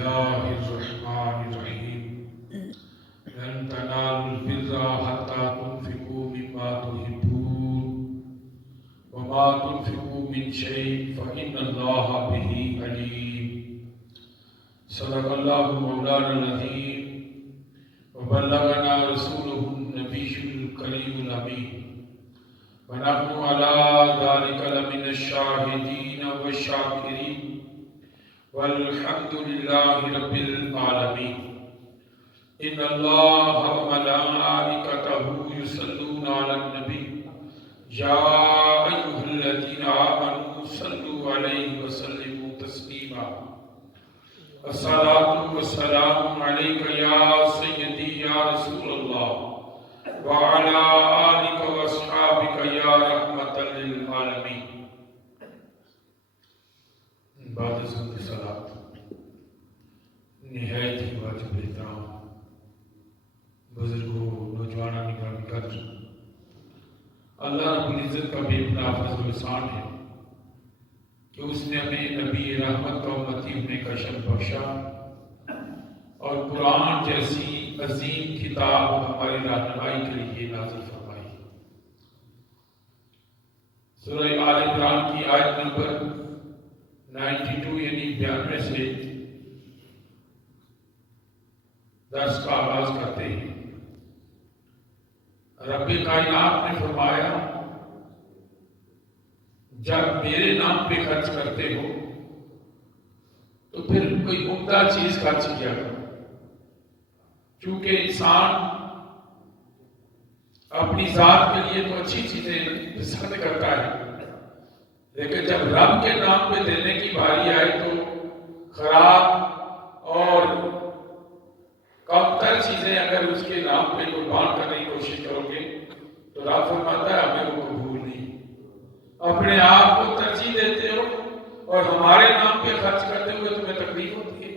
الله الرحمن الرحيم لن تنالوا البر حتى تنفقوا مما تحبون وما تنفقوا من شيء فإن الله به عليم صدق الله مولانا العظيم وبلغنا رسوله النبي الكريم الأمين ونحن على ذلك لمن الشاهدين والشاكرين والحمد لله رب العالمين إن الله وملائكته يصلون على النبي يا أيها الذين آمنوا صلوا عليه وسلموا تسليما الصلاة والسلام عليك يا سيدي يا رسول الله وعلى آلك وأصحابك يا رحمة للعالمين بعد ذکر صلاة نہایت ہی واجب احترام بزرگوں نوجوانوں نگرامی قدر اللہ رب العزت کا بے پناہ فضل و احسان ہے کہ اس نے ہمیں نبی رحمت کا امتی ہونے کا شرف بخشا اور قرآن جیسی عظیم کتاب ہماری رہنمائی کے لیے نازل فرمائی. سورہ آل عمران کی آیت نمبر 92 یعنی 92 سے درس کا آغاز کرتے ہیں. رب کائنات نے فرمایا جب میرے نام پہ خرچ کرتے ہو تو پھر کوئی عمدہ چیز خرچ کیا کرو، چونکہ انسان اپنی ذات کے لیے تو اچھی چیزیں پسند کرتا ہے، لیکن جب رب کے نام پہ دینے کی باری آئے تو خراب اور کم تر چیزیں اگر اس کے نام پہ قربان کرنے کی کوشش کرو گے تو رب فرماتا ہے ہمیں وہ قبول نہیں. اپنے آپ کو ترجیح دیتے ہو اور ہمارے نام پہ خرچ کرتے ہوئے تمہیں تکلیف ہوتی ہے.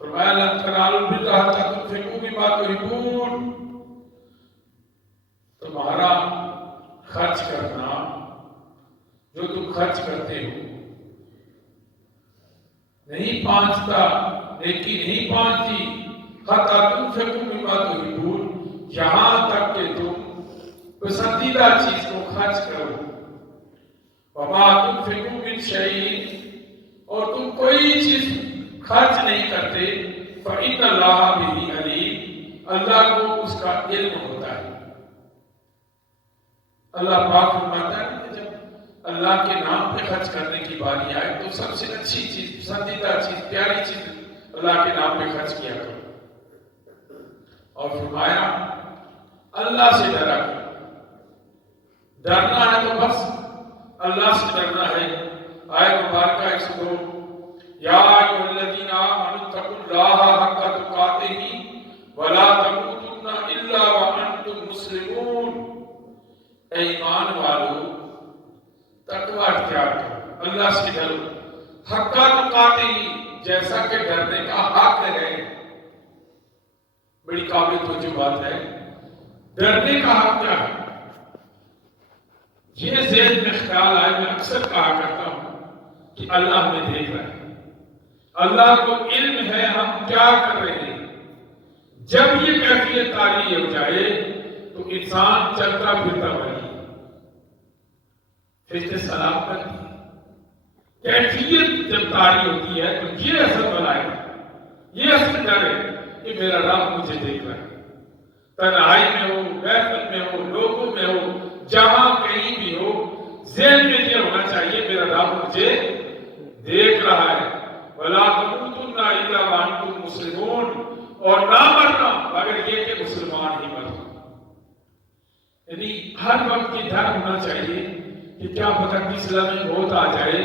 فرمایا لن تنالوا البر حتى تنفقوا مما تحبون. تمہارا خرچ کرنا جو تم خرچ کرتے ہو نہیں پہنچتا، نیکی نہیں پہنچتی حتی تنفقوا مما تحبون، یہاں تک کہ تم پسندیدہ چیز کو خرچ کرو. وما تنفقوا من شیء، اور تم کوئی چیز خرچ نہیں کرتے، فإن اللہ بہ علیم، اللہ کو اس کا علم ہوتا ہے. اللہ پاک فرماتا ہے کہ جب اللہ کے نام پہ خرچ کرنے کی باری آئے تو سب سے اچھی چیز، پسندیدہ چیز، پیاری چیز اللہ کے نام پہ خرچ کیا کرو. اور فرمایا اللہ سے ڈرا کرو. ڈرنا ہے تو بس اللہ سے ڈرنا ہے. آیت مبارکہ 102 یا ایھا الذین آمنوا اتقوا اللہ حق تقاتہ ولا تموتن الا وانتم مسلمون. اے ایمان والو تقوی اختیار کرو، اللہ سے ڈرو، حق تقاتہ، جیسا کہ ڈرنے کا حق ہے. بڑی قابل توجہ بات ہے. ڈرنے کا حق کیا ہے؟ یہ ذہن میں خیال آئے، میں اکثر کہا کرتا ہوں کہ اللہ ہمیں دیکھ رہا ہے، اللہ کو علم ہے ہم کیا کر رہے ہیں. جب یہ کیفیت طاری ہو جائے تو انسان چلتا پھرتا بنی فرشتے سلام کرتی ہے. کیفیت جب طاری ہوتی ہے تو یہ اثر بلائے، یہ اثر ڈر ہے کہ میرا رب مجھے دیکھ رہا ہے. تنہائی میں ہو، محفل میں ہو، لوگوں میں ہو، جہاں کہیں بھی ہو، ذہن میں یہ ہونا چاہیے میرا رب مجھے دیکھ رہا ہے. وَلَا تَمُوتُنَّ إِلَّا وَأَنْتُمْ مُسْلِمُونَ، اور نہ مرنا مگر یہ کہ مسلمان ہی مرنا. یعنی ہر وقت یہ ڈر ہونا چاہیے کہ کیا پتہ کس لمحے موت آ جائے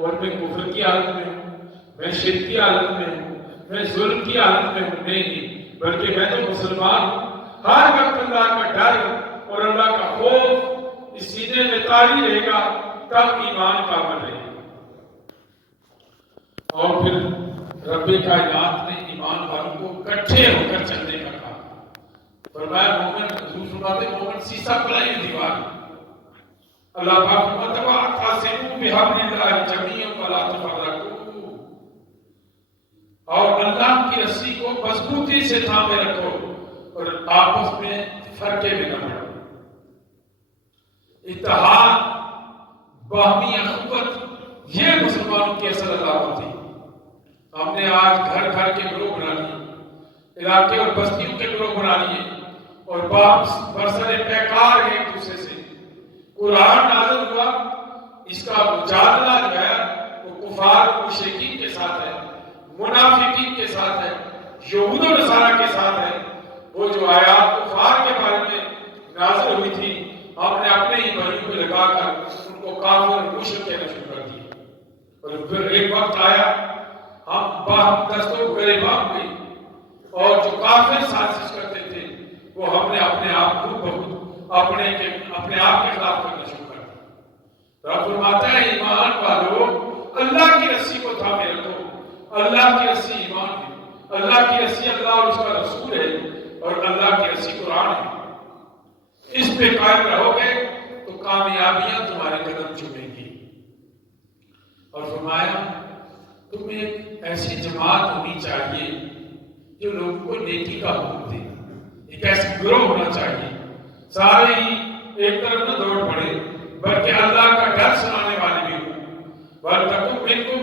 اور میں کفر کی حالت میں ہوں، میں شرک کی حالت میں ہوں، میں ظلم کی حالت میں ہوں. نہیں، بلکہ میں تو مسلمان ہوں. ہر وقت اللہ کا ڈر اور اللہ کا خوف اس سینے میں طاری رہے گا، تب ایمان کامل رہے گا. اور پھر رب کائنات نے ایمان والوں کو اکٹھے ہو کر چلنے کا کہا. فرمایا مومن، حضور فرماتے مومن سیسا پلائی دیوار. اللہ پاک فرماتا ہے واعتصموا بحبل اللہ جميعا ولا تفرقوا. اور اللہ کی رسی کو مضبوطی سے تھامے رکھو اور آپس میں فرقے میں نہ پڑو۔ اتحاد، باہمی اخوت، یہ مسلمانوں کی اصل علامت تھی۔ ہم نے آج گھر گھر کے گروہ بنا لیے، علاقے اور بستیوں کے گروہ بنا لیے، اور باپ برسر پیکار ایک دوسرے سے۔ قرآن نازل ہوا، اس کا مجادلہ جو ہے وہ کفار و مشرکین کے ساتھ ہے، منافقین کے ساتھ ہے، یہود و نصارہ کے ساتھ ہے۔ وہ جو آیات کفار کے بارے میں نازل ہوئی تھی، ہم نے اپنے ہی بھائیوں کو لگا کر ان کو کافر اور مشرک کہنا شروع کر دیا۔ اور پھر ایک وقت آیا ہم باہم دست و گریباں ہوئی، اور جو کافر سازش کرتے تھے وہ ہم نے اپنے آپ کو بہت اپنے آپ کے خلاف کرنا شروع کر دیا۔ رب فرماتا ہے ایمان والو، اللہ کی رسی کو تھامے رکھو۔ اللہ کی رسی ایمان ہے، اللہ کی رسی اللہ اور اس کا رسول ہے، اور اللہ کی رسی قرآن ہے۔ اس پہ قائم رہو گے تو کامیابیاں تمہارے قدم چومیں گی۔ اور فرمایا تم ایک ایسی جماعت ہونی چاہیے جو لوگوں کو نیکی کا حکم دے، ایک ایسا گروہ ہونا چاہیے۔ سارے ہی ایک طرف نہ دوڑ پڑے، بلکہ اللہ کا ڈر سنانے والے بھی ہوں۔ وَلْتَكُن مِّنكُمْ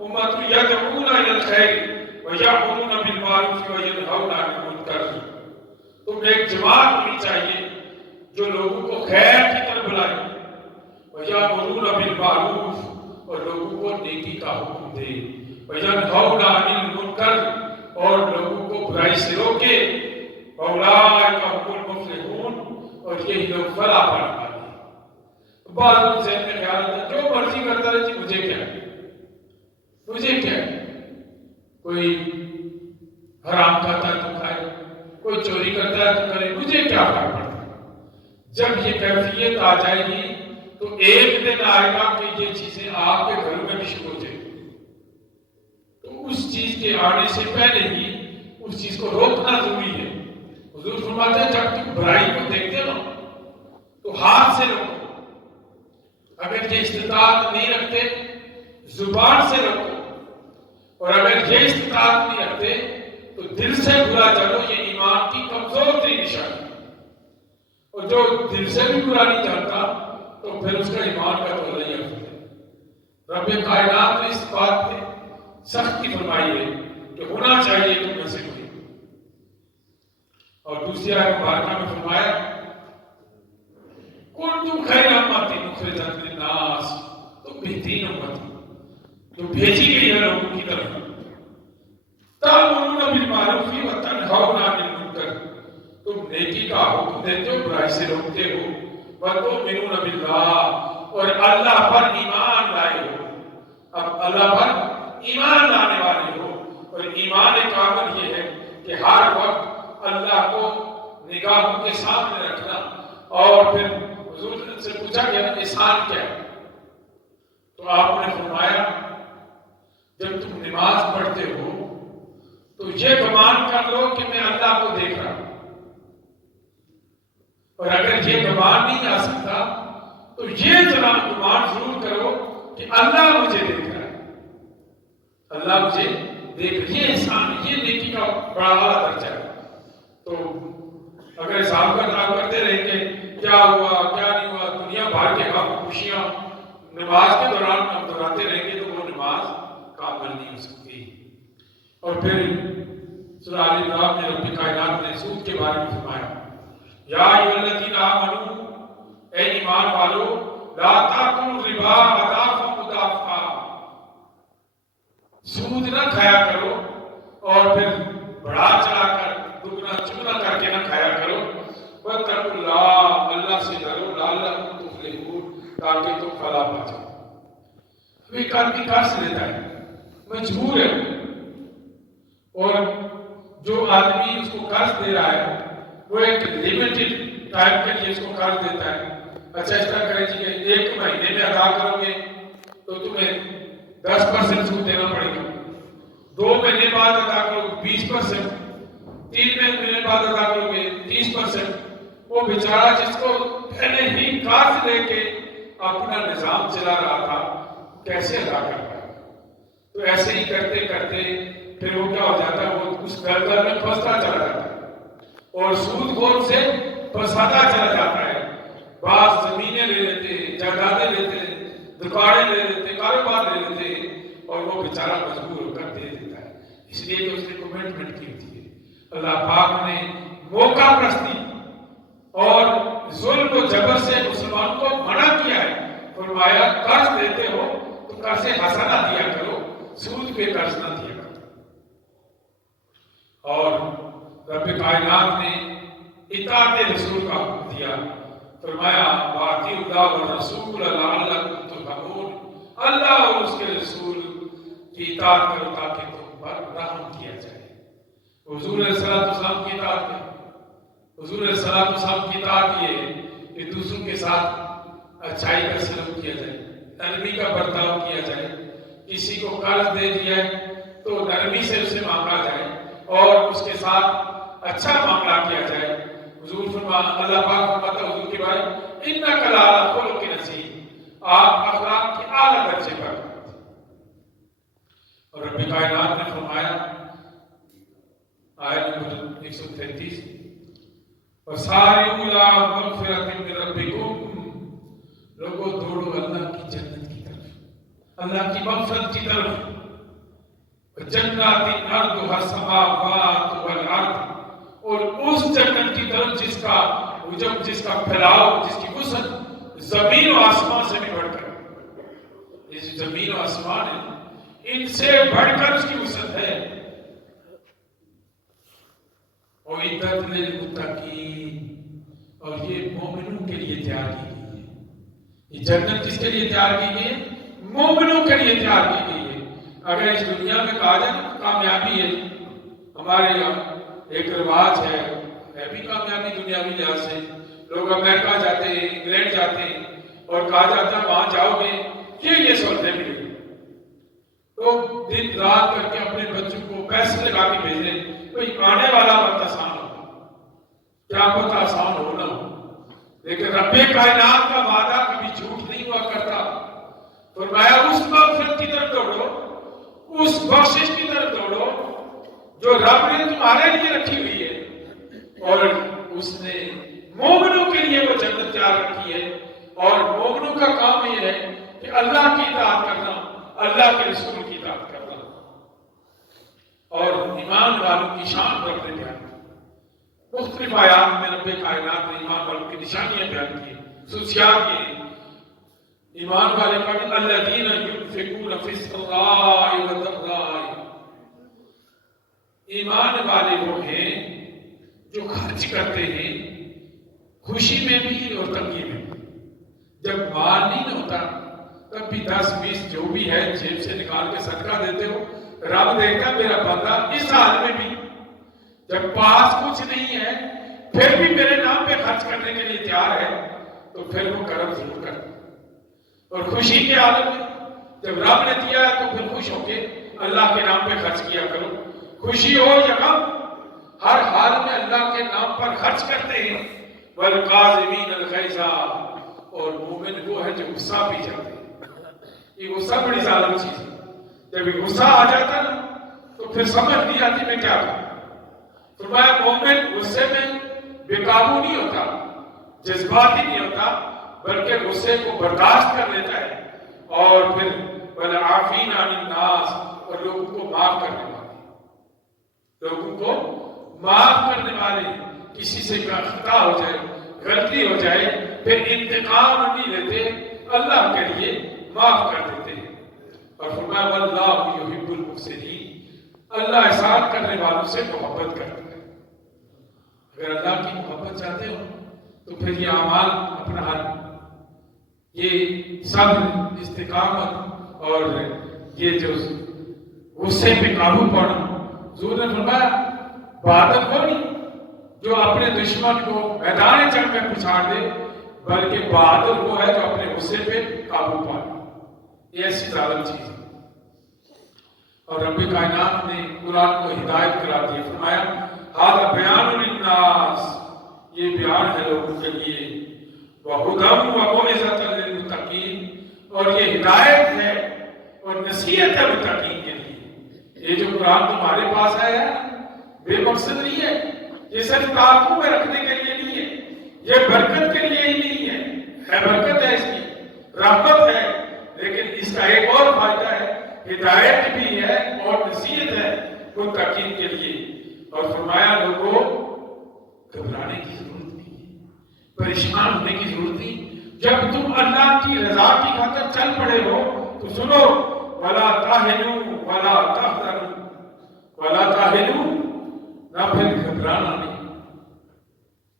أُمَّةٌ يَدْعُونَ إِلَى الْخَيْرِ وَيَأْمُرُونَ بِالْمَعْرُوفِ وَيَنْهَوْنَ عَنِ الْمُنكَرِ۔ تم ایک جماعت ہونی چاہیے جو لوگوں کو خیر کی طرف بلائے، وَيَأْمُرُونَ بِالْمَعْرُوفِ اور لوگوں کو نیکی کا حکم دے، وَيَنْهَوْنَ عَنِ الْمُنكَرِ اور لوگوں کو برائی سے روکے، وَأُولَٰئِكَ هُمُ الْمُفْلِحُونَ اور یہی لوگ فلاح پانے والے ہیں۔ بعض لوگ ذہن میں خیال آتا ہے جو مرضی کرتا رہے جی مجھے کیا ہے، مجھے کیا ہے، کوئی حرام کھاتا ہے تو کھائے، کوئی چوری کرتا ہے تو کرے، مجھے کیا فرق پڑتا ہے۔ جب یہ کیفیت آ جائے گی تو ایک دن آئے گا کہ یہ چیزیں آپ کے گھروں میں بھی شروع ہو جائیں گی، تو اس چیز کے آنے سے پہلے ہی اس چیز کو روکنا ضروری ہے۔ حضور فرماتے ہیں جب تم برائی کو دیکھتے ہو تو ہاتھ سے روکو، اگر یہ استطاعت نہیں رکھتے زبان سے روکو، اور اگر یہ استطاعت نہیں رکھتے تو دل سے برا جانو، یہ ایمان کی کمزور ترین نشانی ہے۔ اور جو دل سے بھی برا نہیں جانتا تو پھر اس کا ایمان کا تو نہیں ہے۔ رب کائنات نے اس بات پہ سختی فرمائی ہے کہ ہونا چاہیے تم میں سے کوئی۔ اور دوسری آیت مبارکہ میں فرمایا کنتم خیر امۃ اخرجت للناس، تم بہترین امت جو بھیجی گئی ہے لوگوں کی طرف، تأمرون بالمعروف وتنہون عن المنکر، تم نیکی کا حکم دیتے ہو، برائی سے روکتے ہو، وتؤمنون باللہ اور اللہ پر ایمان لائے ہو۔ اب اللہ پر ایمان لانے والے ہو، اور ایمان کامل یہ ہے کہ ہر وقت اللہ کو نگاہوں کے سامنے رکھنا۔ اور پھر حضور سے پوچھا گیا احسان کیا ہے، تو آپ نے فرمایا جب تم نماز پڑھتے ہو تو یہ گمان کر لو کہ میں اللہ کو دیکھ رہا ہوں، اور اگر یہ گمان نہیں آ سکتا تو یہ گمان ضرور کرو کہ اللہ مجھے دیکھ رہا ہے، اللہ مجھے دیکھ، یہ احسان، یہ نیکی کا بڑا اعلیٰ درجہ ہے۔ تو اگر حساب کا کام کرتے رہیں گے کیا ہوا کیا نہیں ہوا، دنیا بھر کے غم خوشیاں نماز کے دوران ہم دہراتے رہیں گے تو وہ نماز کامل نہیں ہو سکتی۔ اور پھر سورہ آل عمران میں رب کائنات نے سود کے بارے میں فرمایا یا ایھا الذین آمنوا، اے ایمان والو، لا تأکلوا الربا اضعافا مضاعفا، سود نہ کھایا کرو اور پھر بڑھا چڑھا کر دگنا چگنا کر کے نہ کھایا کرو، واتقوا اللہ، اللہ سے ڈرو، لعلکم تفلحون، تاکہ تم فلاح پا جاؤ۔ اب ایک آدمی قرض لیتا ہے، مجبور ہے، اور جو آدمی اس کو قرض دے رہا ہے وہ ایک لیمیٹڈ ٹائم کے لیے اس کو قرض دیتا ہے۔ اچھا اس طرح کریں جی کہ 1 مہینے میں ادا کرو گے تو تمہیں 10% سود دینا پڑے گا، 2 مہینے بعد ادا کرو گے 20%، 3 مہینے بعد ادا کرو گے 30%۔ وہ بیچارہ جس کو پہلے ہی قرض لے کے اپنا نظام چلا رہا تھا کیسے ادا کر پائے؟ تو ایسے ہی کرتے کرتے پھر وہ کیا ہو جاتا ہے، وہ اس دلدل میں پھنستا چلا جاتا ہے اور سود خور سے پھنساتا چلا جاتا ہے. بعض زمینیں لے لیتے ہیں، جائیدادیں لیتے ہیں، دکانیں لے لیتے ہیں، کاروبار لے لیتے ہیں اور وہ بیچارہ مجبور ہو کر دے دیتا ہے، اس لیے کہ اس نے کمٹمنٹ کی ہوتی ہے. اللہ پاک نے موقع پرستی اور ظلم و جبر سے مسلمانوں کو منع کیا ہے. فرمایا قرض دیتے ہو تو قرض حسنہ دیا کرو، سود پہ قرض نہ دیا کرو. اور رب کائنات نے اطاعت رسول کا حکم دیا. فرمایا وَأَطِیعُوا اللَّهَ وَالرَّسُولَ لَعَلَّکُمْ تُرْحَمُونَ، اللہ اور اس کے رسول کی اطاعت کرو تاکہ تم پر رحم کیا جائے. حضور علیہ السلام کی اطاعت ہے. حضور علیہ السلام کی اطاعت یہ ہے کہ دوسروں کے ساتھ اچھائی کا سلوک کیا جائے، نرمی کا برتاؤ کیا جائے. کسی کو قرض دے دیا ہے تو نرمی سے اسے مانگا جائے اور اس کے ساتھ اچھا معاملہ کیا جائے. حضور اللہ پاک فرماتا ہے حضور کے بارے اِنَّکَ لَعَلَىٰ خُلُقٍ عَظِیمٍ، آپ اخلاق کے اعلیٰ درجے پر. اور رب کائنات نے فرمایا آیت نمبر 133 وَسَارِعُوا إِلَىٰ مَغْفِرَةٍ مِّن رَّبِّکُمْ، لوگوں دوڑو اللہ کی جنت کی طرف، اللہ کی مغفرت کی طرف. جنات عرضها السماوات والارض، اور اس جنت کی طرف جس کا پھیلاؤ، جس کی وسعت زمین و آسمان سے بھی بڑھ کر، اس زمین و آسمان ہے ان سے بڑھ کر اس کی وسعت ہے. اعدت للمتقین، اور یہ مومنوں کے لیے تیار کی گئی ہے. یہ جنت کس کے لیے تیار کی گئی ہے؟ مومنوں کے لیے تیار کی گئی ہے. اگر اس دنیا میں کہا جائے نا کامیابی ہے، ہمارے یہاں ایک رواج ہے بھی کامیابی دنیاوی لحاظ سے، لوگ امریکہ جاتے ہیں، انگلینڈ جاتے ہیں اور کہا جاتا ہے وہاں جاؤ گے یہ سہولتیں ملیں گی. تو دن رات کر کے اپنے بچوں کو پیسے لگا کے بھیجیں، کوئی آنے والا وقت آسان ہوگا، کیا پتہ آسان ہو نہ ہو. لیکن رب کائنات کا وعدہ کبھی جھوٹ نہیں ہوا کرتا. فرمایا اس مغفرت کی طرف دوڑو، اس بخشش کی طرف دوڑو جو رب نے تمہارے لیے رکھی ہوئی ہے، اور اس نے مومنوں کے لیے وہ جنت تیار رکھی ہے. اور مومنوں کا کام یہ ہے کہ اللہ کی اطاعت کرنا، اللہ کے رسول کی اطاعت کرنا. اور ایمان والوں کی شان رب نے بیان کی. مختلف آیات میں رب کائنات نے ایمان والوں کی نشانیاں بیان کی، خصوصیات کی. ایمان والے پڑھیں الذین ينفقون فی السراء والضراء، ایمان والے وہ ہیں جو خرچ کرتے ہیں خوشی میں بھی اور تنگی میں بھی. جب مال نہیں ہوتا تب بھی 10-20 جو بھی ہے جیب سے نکال کے صدقہ دیتے ہو. رب دیکھتا میرا بندہ اس حال میں بھی، جب پاس کچھ نہیں ہے پھر بھی میرے نام پہ خرچ کرنے کے لیے تیار ہے، تو پھر وہ کرم ضرور کرتا. اور خوشی کے عالم میں جب رب نے دیا ہے تو پھر خوش ہو کے اللہ کے نام پہ خرچ کیا کرو. خوشی ہو یا غم، ہر حال میں اللہ کے نام پر خرچ کرتے ہیں. والقاظمین الغیظ، اور مومن وہ ہے جو غصہ پی جاتے ہیں. یہ غصہ بڑی ظالم چیز ہے. جب یہ غصہ آ جاتا نا تو پھر سمجھ نہیں آتی میں کیا کروں. فرمایا مومن غصے میں بے قابو نہیں ہوتا، جذباتی نہیں ہوتا، بلکہ غصے کو برداشت کر لیتا ہے. اور پھر والعافین عن الناس، اور لوگوں کو معاف کرنے والے، لوگوں کو معاف کرنے والے. کسی سے خطا ہو جائے، غلطی ہو جائے، پھر انتقام نہیں لیتے، اللہ کے لیے معاف کر دیتے ہیں. اور فرمایا واللہ یحب المحسنین، اللہ احسان کرنے والوں سے محبت کرتا ہے. اگر اللہ کی محبت چاہتے ہو تو پھر یہ اعمال اپنا حل، یہ صبر، استقامت اور یہ جو غصے پہ قابو پانا. حضور نے فرمایا بہادر وہ نہیں جو اپنے دشمن کو میدان جنگ میں پچھاڑ دے، بلکہ بہادر وہ ہے جو اپنے غصے پہ قابو پائے. یہ ایسی ظالم چیز ہے. اور رب کائنات نے قرآن کو ہدایت کرا دی. فرمایا ھذا بیان للناس، یہ بیان ہے لوگوں کے لیے، وہدی وموعظۃ للمتقین، اور یہ ہدایت ہے اور نصیحت ہے متقین کے لیے. یہ جو قرآن تمہارے پاس ہے بے مقصد نہیں ہے، یہ صرف تعلقوں میں رکھنے کے لیے نہیں ہے، یہ برکت کے لیے ہی نہیں ہے برکت ہے، اس کی رحمت ہے، لیکن اس کا ایک اور فائدہ ہے، ہدایت بھی ہے اور نصیحت ہے متقین کے لیے۔ اور فرمایا لوگوں گھبرانے کی ضرورت نہیں، پریشان ہونے کی ضرورت نہیں، جب تم اللہ کی رضا کی خاطر چل پڑے ہو تو سنو، وَلَا تَهِنُوا وَلَا تَحْزَنُوا، وَلَا تَهِنُوا، نہ پھر گھبرانا نہیں،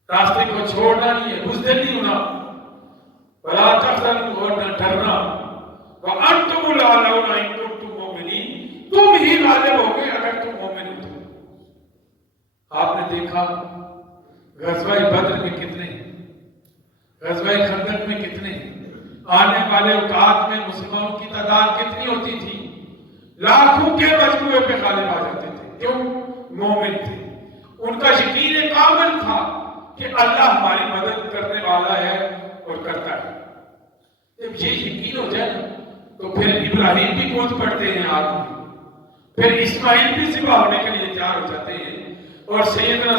راستے کو چھوڑنا نہیں ہے، بزدل نہیں ہونا، وَلَا تَحْزَنُوا، اور نہ ڈرنا، وَأَنْتُمُ الْأَعْلَوْنَ إِن كُنتُم مُؤْمِنِينَ، تم ہی غالب ہوگے اگر تم مومن ہو۔ آپ نے دیکھا غزوہ بدر میں کتنے، غزوہ خندق میں کتنے، آنے والے اوقات میں مسلمانوں کی تعداد کتنی ہوتی تھی، لاکھوں کے مجموعے پہ غالب آ جاتے تھے، کیوں؟ مومن تھے، ان کا یقین کامل تھا کہ اللہ ہماری مدد کرنے والا ہے اور کرتا ہے۔ جب یہ یقین ہو جائے تو پھر ابراہیم بھی کود پڑتے ہیں آدمی، پھر اسماعیل بھی ذبح ہونے کے لیے تیار ہو جاتے ہیں، اور سیدنا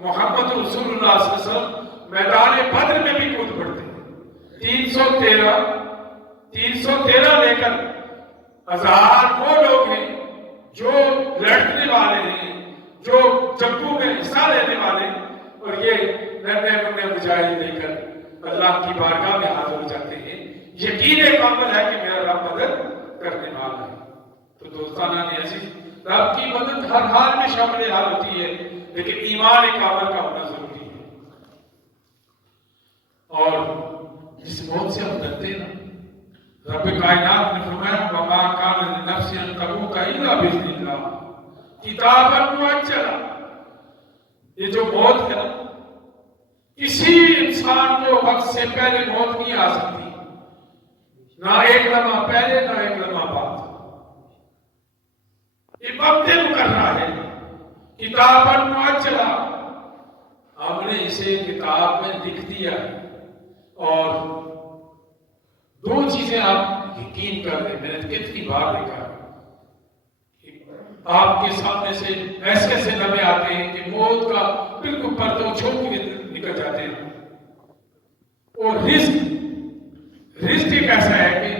محمد رسول اللہ صلی اللہ علیہ وسلم میدان بدر میں بھی کود پڑتے ہیں۔ 313 لے کر 1000 وہ لوگ ہیں جو لڑنے والے ہیں، جو جنگوں میں حصہ لینے والے، اور یہ ننھے مجاہد لے کر اللہ کی بارگاہ میں حاضر ہو جاتے ہیں، یقین کامل ہے کہ میرا رب مدد کرنے والا ہے۔ تو دوستانہ عزیز، رب کی مدد ہر حال میں شامل حال ہوتی ہے، لیکن ایمان کامل کا ہونا ضروری ہے۔ اور جس موت سے ہم ڈرتے ہیں نا، رب کائنات نے فرمایا وَمَا كَانَ لِنَفْسٍ أَن تَمُوتَ إِلَّا بِإِذْنِ اللَّهِ كِتَابًا مُؤَجَّلًا۔ یہ جو موت ہے نا، کسی انسان کو وقت سے پہلے موت نہیں آ سکتی، نہ ایک لمحہ پہلے نہ ایک لمحہ بعد، یہ وقت مقررہ ہے، کتاباً مؤجلہ، ہم نے اسے کتاب میں لکھ دیا ہے۔ اور دو چیزیں آپ یقین کر لیں، میں نے کتنی بار دیکھا ہے، آپ کے سامنے سے ایسے ایسے لمحے آتے ہیں کہ موت کا بالکل پردہ چھوڑ کے نکل جاتے ہیں، اور رزق ایک ایسا ہے کہ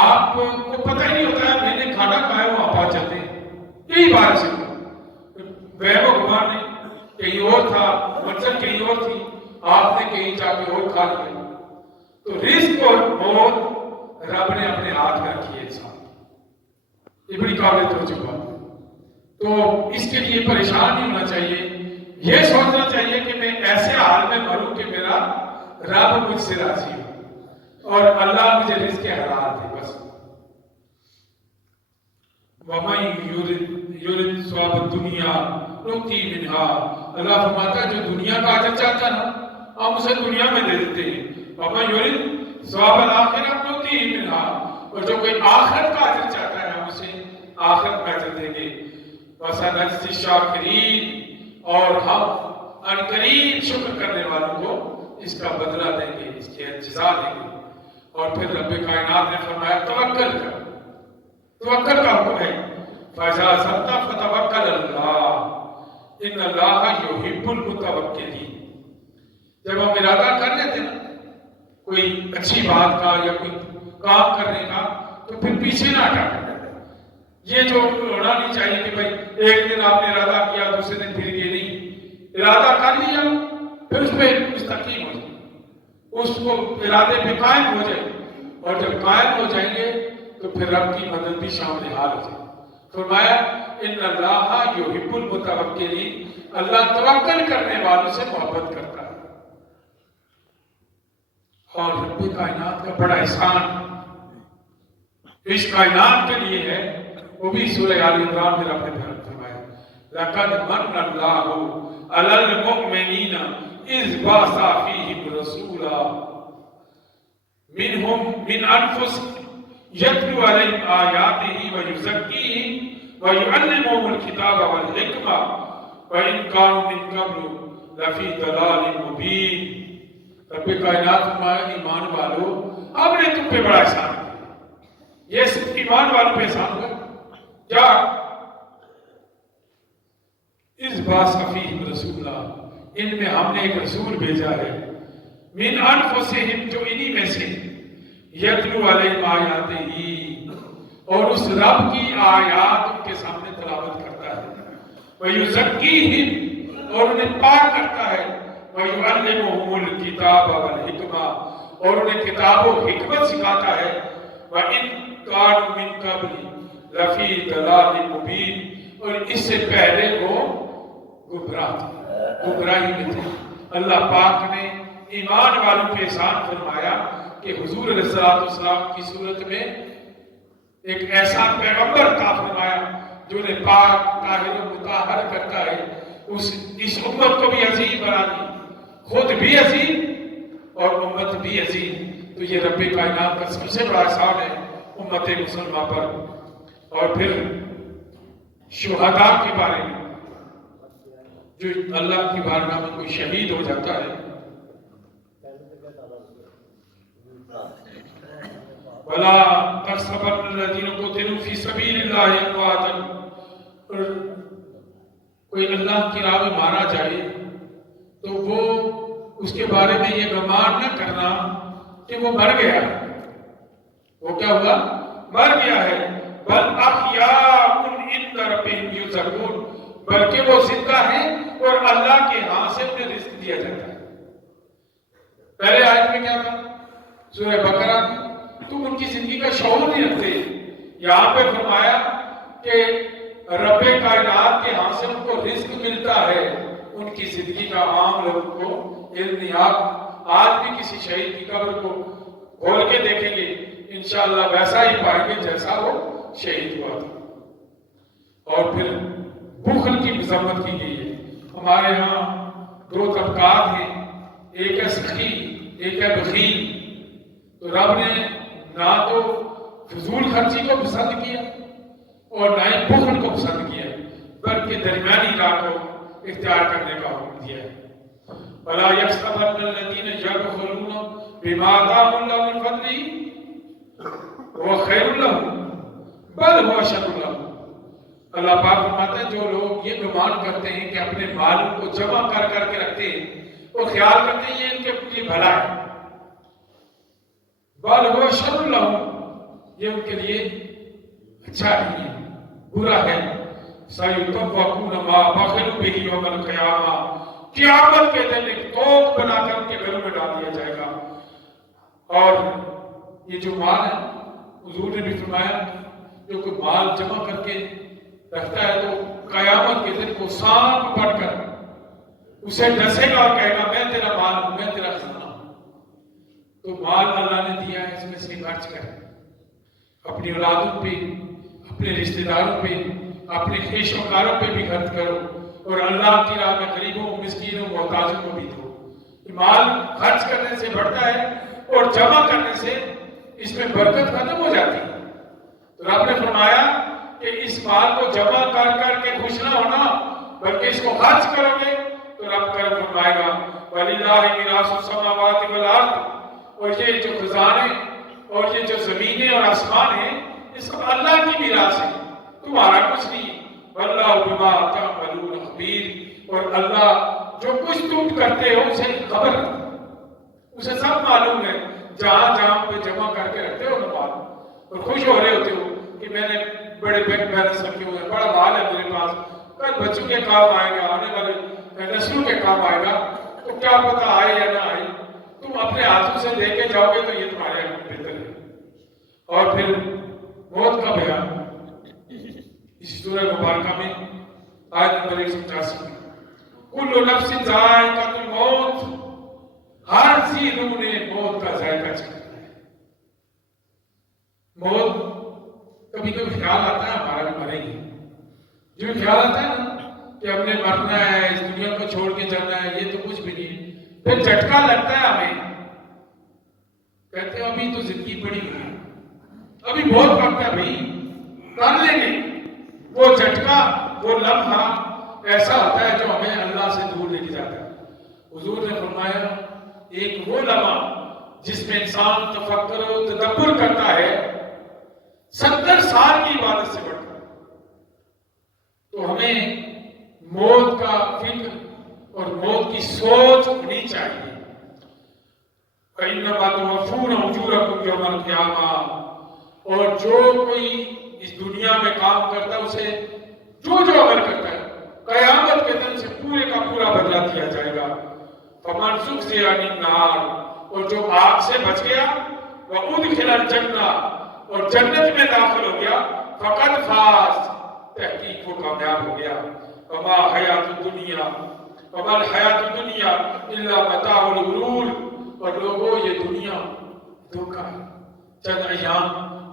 آپ کو پتہ ہی نہیں ہوتا ہے میں نے کھانا کھایا وہ آپ آ جاتے ہیں، کئی بار سے وہم و گمان نہیں، کہیں اور تھا، منزل کہیں اور تھی، آپ نے کہیں جا کے اور کھا لیا۔ تو رزق اور موت رب نے اپنے ہاتھ میں رکھی ہے انسان، یہ بڑی قابل توجہ بات ہے۔ تو اس کے لیے پریشان نہیں ہونا چاہیے، یہ سوچنا چاہیے کہ میں ایسے حال میں مروں کہ میرا رب مجھ سے راضی ہو اور اللہ مجھے رزق حلال دے، بس۔ وَمَن يُرِدْ ثواب الدنیا نُؤْتِهِ مِنْهَا، اللہ فرماتا ہے جو دنیا کا اجر چاہتا ہے نا، ہم اسے دنیا میں دے دیتے ہیں۔ وَمَن يُرِدْ ثواب الآخرہ نُؤْتِهِ مِنْهَا، اور جو کوئی آخرت کا اجر چاہتا ہے ہم اسے آخرت کا اجر دیں گے۔ وَسَنَجْزِي الشَّاکِرِینَ، اور ہم عنقریب شکر کرنے والوں کو اس کا بدلہ دیں گے، اس کی جزا دیں گے۔ اور پھر رب کائنات نے فرمایا توکل کر، توکل کا حکم ہے، فَإِذَا عَزَمْتَ فَتَوَکَّلْ عَلَى اللَّهِ إِنَّ اللَّهَ يُحِبُّ الْمُتَوَکِّلِینَ۔ جب ہم ارادہ کر لیتے نا کوئی اچھی بات کا یا کوئی کام کرنے کا، تو پھر پیچھے نہ ہٹا، یہ جو ہونا نہیں چاہیے کہ بھائی ایک دن آپ نے ارادہ کیا دوسرے دن پھر یہ نہیں، ارادہ کر لیا پھر اس پہ مستقیم ہو جائے، اس کو ارادے پہ قائم ہو جائے، اور جب قائم ہو جائیں گے تو پھر رب کی مدد بھی شامل حال ہو جائے۔ فرمایا ان اللہ یحب المتوکلین، اللہ توکل کرنے والوں سے محبت کرتا ہے۔ اور رب کائنات کا بڑا احسان اس کائنات کے لیے ہے، وہ بھی سورہ آل عمران میں رب نے فرمایا لَقَدْ مَنَّ اللَّهُ عَلَى الْمُؤْمِنِينَ إِذْ بَعَثَ فِيهِمْ رَسُولًا مِنْهُمْ مِنْ أَنفُسِهِمْ يَتْلُو عَلَيْهِمْ آيَاتِهِ وَيُزَكِّيهِمْ وَيُعَلِّمُهُمُ الْكِتَابَ وَالْحِكْمَةَ وَإِنْ كَانُوا مِنْ قَبْلُ لَفِي ضَلَالٍ مُبِينٍ۔ رب کائنات فرمایا ایمان والو، ہم نے تم پہ بڑا احسان کیا، یہ صرف ایمان والوں پہ احسان ہوا، کیا اس باسفیہم رسولہ، ان میں ہم نے ایک رسول بھیجا ہے، من انفسہم، جو انہی میں سے، یتلو علیہم آیاتہ، اور اس رب کی آیات ان کے سامنے تلاوت کرتا ہے، وَيُزَكِّيهِمْ، اور انہیں پاک کرتا ہے، وَيُعَلِّمُهُمُ الْكِتَابَ وَالْحِکْمَةَ، اور انہیں کتاب و حکمت سکھاتا ہے، وَإِن كَانُوا مِن قَبْلِ لَفِي ضَلَالٍ مُبِينٍ، اور اس سے پہلے وہ گمراہی میں تھے۔ اللہ پاک نے ایمان والوں کے احسان فرمایا کہ حضور علیہ السلام کی صورت میں ایک ایسا پیغمبر عطا فرمایا جو انہیں پاک طاہر و مطہر کرتا ہے، اس امت کو بھی عظیم بنا دی، خود بھی عظیم اور امت بھی عظیم۔ تو یہ رب کائنات کا سب سے بڑا احسان ہے امت مسلمہ پر۔ اور پھر شہداء کے بارے میں، جو اللہ کی بارگاہ میں کوئی شہید ہو جاتا ہے، وَلَا تَحْسَبَنَّ الَّذِينَ قُتِلُوا فِي سَبِيلِ اللَّهِ أَمْوَاتًا، اور کوئی اللہ کی راہ میں مارا جائے تو وہ اس کے بارے میں یہ گمان نہ کرنا کہ وہ مر گیا ہے، وہ کیا ہوا؟ مر گیا ہے، بل احیاء عند ربہم یرزقون، بلکہ وہ زندہ ہیں اور اللہ کے ہاں سے انہیں رزق دیا جاتا ہے۔ پہلے آیت میں کیا تھا سورہ بقرہ میں؟ تم ان کی زندگی کا شعور نہیں رکھتے۔ یہاں پہ فرمایا کہ رب کائنات کے ہاں سے ان کو رزق ملتا ہے، ان کی زندگی کا عام لوگوں کو علم نہیں۔ آپ آج بھی کسی شہید کی قبر کو کھول کے دیکھیں گے، انشاءاللہ ویسا ہی پائیں گے جیسا وہ شہید ہوا تھا۔ اور پھر بخل کی مذمت کی گئی ہے۔ ہمارے ہاں دو طبقات ہیں، ایک ہے سخی، ایک ہے بخیل۔ تو رب نے نہ تو فضول خرچی کو پسند کیا اور نہ ہی بخل کو پسند کیا، بلکہ درمیانی راہ کو اختیار کرنے کا حکم دیا ہے۔ وَلَا يَحْسَبَنَّ الَّذِينَ يَبْخَلُونَ بِمَا آتَاهُمُ اللَّهُ مِن فَضْلِهِ وَهُوَ خَيْرٌ لَهُمْ بَلْ هُوَ شَرٌّ لَهُمْ۔ اللہ پاک فرماتا ہے جو لوگ یہ گمان کرتے ہیں کہ اپنے مالوں کو جمع کر کے رکھتے ہیں اور خیال کرتے ہیں یہ ان کے لیے بھلا ہے، بَلْ هُوَ شَرٌّ لَهُمْ، یہ ان کے لیے اچھا نہیں ہے، برا ہے۔ سَيُطَوَّقُونَ مَا بَخِلُوا بِهِ يَوْمَ الْقِيَامَةِ، قیامت کے دن ایک توق بنا کر ان کے گھروں میں ڈال دیا جائے گا۔ اور یہ جو مال ہے، حضور نے بھی فرمایا جو کوئی مال جمع کر کے رکھتا ہے تو قیامت کے دن کو سانپ پڑ کر اسے ڈسے گا اور کہے گا میں تیرا مال ہوں، میں تیرا خزانہ ہوں۔ تو مال اللہ نے دیا ہے، اس میں سے خرچ کر اپنی اولادوں پہ، اپنے رشتہ داروں پہ، اپنے خیش و کاروں پہ بھی خرچ کرو، اور اللہ کی راہ میں غریبوں، مسکینوں، محتاجوں کو بھی دو۔ مال خرچ کرنے سے بڑھتا ہے اور جمع کرنے سے اس میں برکت ختم ہو جاتی ہے۔ تو رب نے فرمایا کہ اس مال کو جمع کر کے خوش نہ ہونا، بلکہ اس کو خرچ کرو گے تو رب کرم فرمائے گا وَلِلَّهِ مِيرَاثُ السَّمَاوَاتِ وَالْأَرْضِ، اور یہ جو خزانے اور یہ جو زمینیں اور آسمان ہیں یہ سب اللہ کی میراث ہے، تمہارا کچھ نہیں۔ وَاللَّهُ بِمَا تَعْمَلُونَ خَبِيرٌ، اور اللہ جو کچھ تم کرتے ہو اسے خبر رکھتا ہے، اسے سب معلوم ہے۔ جہاں جہاں پہ جمع کر کے رکھتے ہو نا مال، اور خوش ہو رہے ہوتے ہو کہ میں نے بڑے بینک بیلنس رکھے ہوئے ہیں، بڑا مال ہے میرے پاس، کل بچوں کے کام آئے گا، آنے والے نسلوں کے کام آئے گا، تو کیا پتہ آئے یا نہ آئے، تم اپنے ہاتھوں سے لے کے جاؤ گے تو یہ تمہارے حق میں بہتر ہے۔ اور پھر موت کا بیان اس سورہ مبارکہ میں آیت نمبر 185 میں، کل نفس ذائقۃ الموت، ہر ذی روح نے موت کا ذائقہ چکھنا ہے۔ موت کبھی کبھی خیال آتا ہے ہمارا بھی مریں گے، جو خیال آتا ہے نا کہ ہم نے مرنا ہے، اس دنیا کو چھوڑ کے جانا ہے، یہ تو کچھ بھی نہیں، پھر جھٹکا لگتا ہے ہمیں، کہتے ہیں ابھی تو زندگی پڑی ہوئی ہے، ابھی بہت وقت ہے بھائی، کر لیں گے۔ وہ جھٹکا، وہ لمحہ ایسا ہوتا ہے جو ہمیں اللہ سے دور لے کے جاتا ہے۔ حضور نے فرمایا ایک وہ لمحہ جس میں انسان تفکر و تدبر کرتا ہے 70 سال کی عبادت سے بڑھتا ہے۔ تو ہمیں موت کا فکر اور موت کی سوچ ہونی چاہیے۔ فَإِنَّمَا تُوَفُّونَ أُجُورَكُمْ يَوْمَ الْقِيَامَةِ، اور جو کوئی اس دنیا میں کام کرتا ہے اسے جو عمل کرتا ہے قیامت کے دن سے پورے کا پورا بدلہ دیا جائے گا۔ فَمَنْ زُحْزِحَ عَنِ النَّارِ، اور جو آگ سے بچ گیا، وَأُدْخِلَ الْجَنَّةَ، اور جنت میں داخل ہو گیا، فَقَدْ فَازَ، تحقیق وہ کامیاب ہو گیا۔ وَمَا حَيَاةُ الدُّنْيَا وَمَا الْحَيَاةُ الدُّنْيَا إِلَّا مَتَاعُ الْغُرُورِ، اور لوگوں یہ دنیا دھوکہ ہے، چند ایام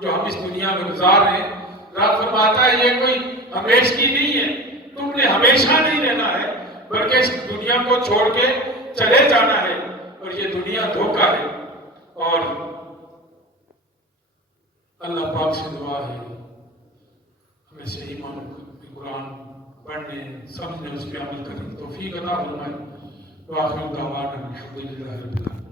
جو ہم اس دنیا میں گزار رہے ہیں، رب فرماتا ہے یہ کوئی ہمیشگی نہیں ہے، تم نے ہمیشہ نہیں رہنا ہے بلکہ اس دنیا کو چھوڑ کے چلے جانا ہے، اور یہ دنیا دھوکہ ہے۔ اور اللہ پاک سے دعا ہے ہمیں صحیح معنوں میں قرآن پڑھنے سمجھنے اس پہ عمل کرنے کی توفیق عطا فرمائے۔ وآخر دعوانا الحمد للہ رب العالمین۔